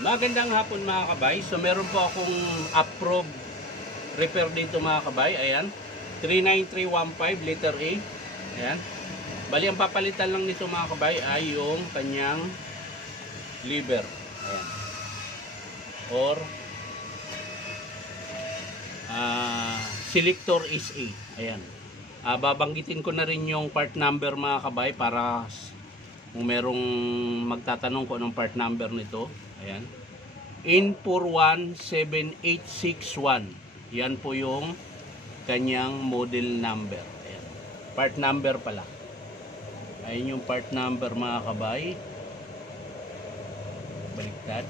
Magandang hapon mga kabay. So meron po akong approved repair dito mga kabay. Ayan. 39315 letter A. Ayan. Bali ang papalitan lang nito mga kabay ay yung kanyang lever. Ayan. Or selector is A. Ayan. Babanggitin ko na rin yung part number mga kabay para kung merong magtatanong ko anong part number nito. Ayan. N4178661. Yan po yung kanyang model number. Ayan. Part number pala. Ayun yung part number mga kabay. Baliktad.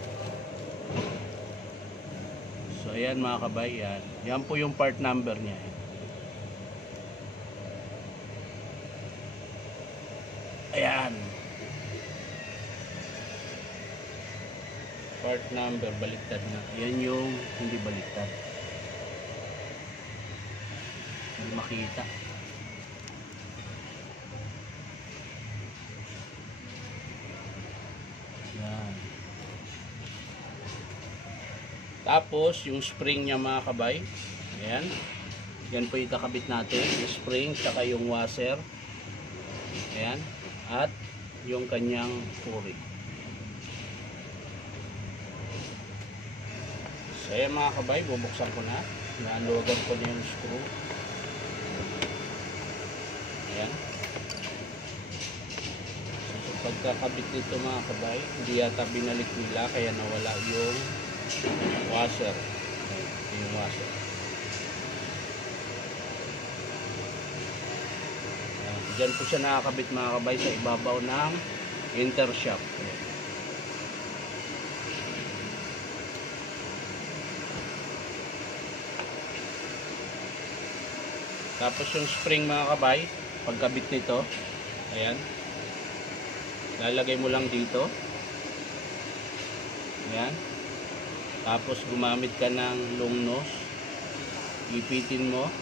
So ayan mga kabay. Yan. Yan po yung part number niya. Ayan. Part number, baliktad na. Yan yung hindi baliktad. Hindi makita. Yan. Tapos, yung spring niya mga kabay. Ayan. Yan po ikakabit natin. Yung spring, saka yung washer. Ayan. At yung kanyang puring. So ayan mga kabay, bubuksan ko na. Naluwagan ko na yung screw. Ayan. So pagkakabit nito mga kabay, hindi yata binalik nila kaya nawala yung washer. Ayan, ito yung washer. Ayan, dyan po siya nakakabit mga kabay sa ibabaw ng intershaft. Ayan. Tapos yung spring mga kabay, pagkabit nito, ayan, lalagay mo lang dito. Ayan. Tapos gumamit ka ng long nose, ipitin mo,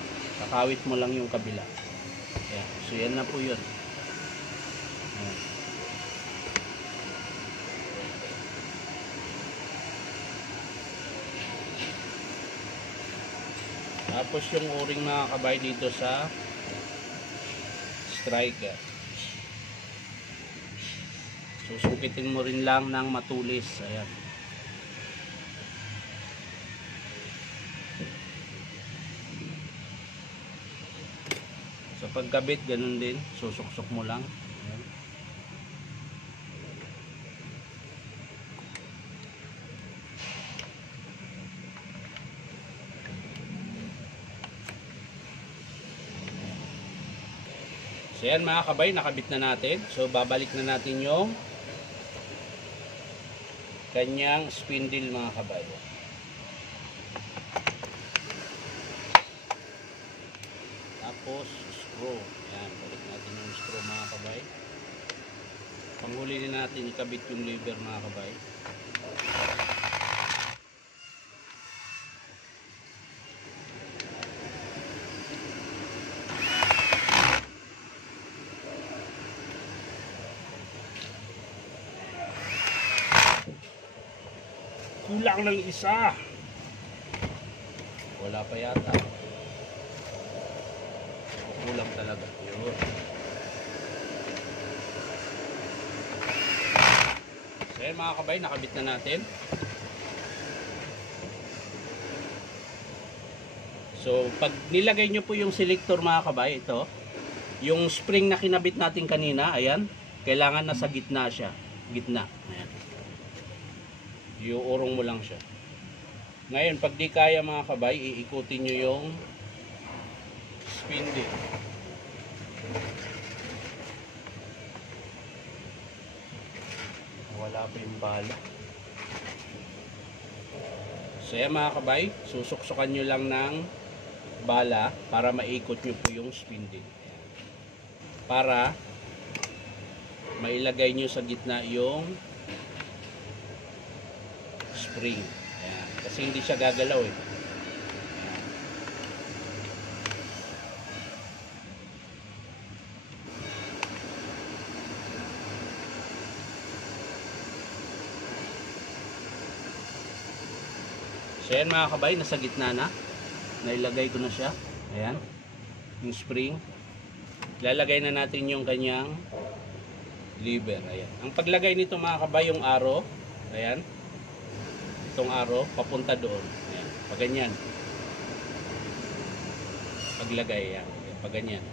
kakawit mo lang yung kabila. Ayan. So yan na po yun. Ayan. Tapos yung o-ring mga kabay dito sa striker. Susukitin mo rin lang ng matulis. Ayan. Sa pagkabit, ganun din. Susuksok mo lang. Ayan. So yan mga kabay, nakabit na natin. So babalik na natin yung kanyang spindle mga kabay. Tapos screw. Yan, balik natin yung screw mga kabay. Panghuli din natin ikabit yung lever mga kabay. Kulang ng isa. Wala pa yata. Kulang talaga. Yun. So yan mga kabay, nakabit na natin. So pag nilagay nyo po yung selector mga kabay, ito, yung spring na kinabit natin kanina, ayan, kailangan nasa gitna siya. Gitna. Ayan. Iuurong mo lang siya. Ngayon, pag di kaya mga kabay, iikutin nyo yung spindle. Wala pa yung bala. So yan mga kabay, susuksukan nyo lang ng bala para maikot nyo po yung spindle. Para mailagay nyo sa gitna yung spring. Ayan. Kasi hindi siya gagalaw eh. So yan mga kabay, nasa gitna na. Nailagay ko na siya. Ayan. Yung spring. Lalagay na natin yung kanyang lever. Ayan. Ang paglagay nito mga kabay, yung arrow. Ayan. Itong arrow, papunta doon. Ayan. Paganyan. Paglagay. Ayan. Paganyan.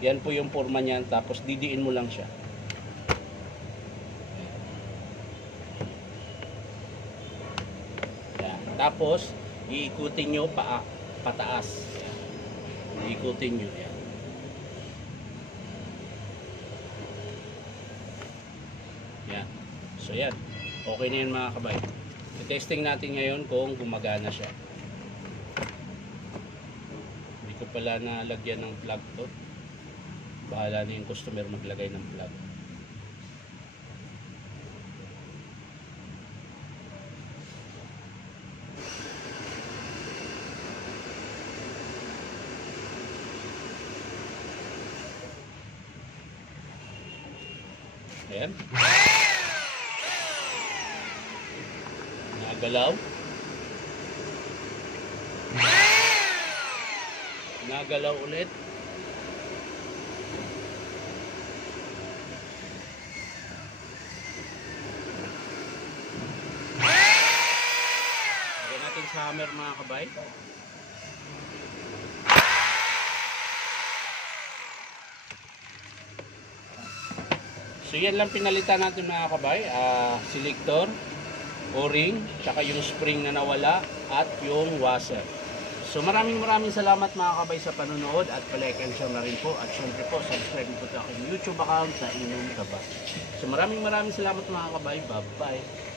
Yan po yung forma niyan. Tapos didiin mo lang siya. Ayan. Tapos, iikutin nyo pataas. Ayan. Iikutin nyo. Ayan. Yan. So yan. Okay na yun mga kabay. I-testing natin ngayon kung gumagana siya. Hindi ko pala nalagyan ng plug to. Bahala na yung customer maglagay ng plug. Ayan. Nagalaw. Nagalaw ulit. Lagyan natin sa hammer mga kabay. So yan lang pinalitan natin mga kabay, selector, o-ring, tsaka yung spring na nawala at yung washer. So maraming salamat mga kabay sa panonood at palike and share na rin po at syempre po subscribe po sa aking YouTube account na Inom Kabay. So maraming salamat mga kabay, bye bye.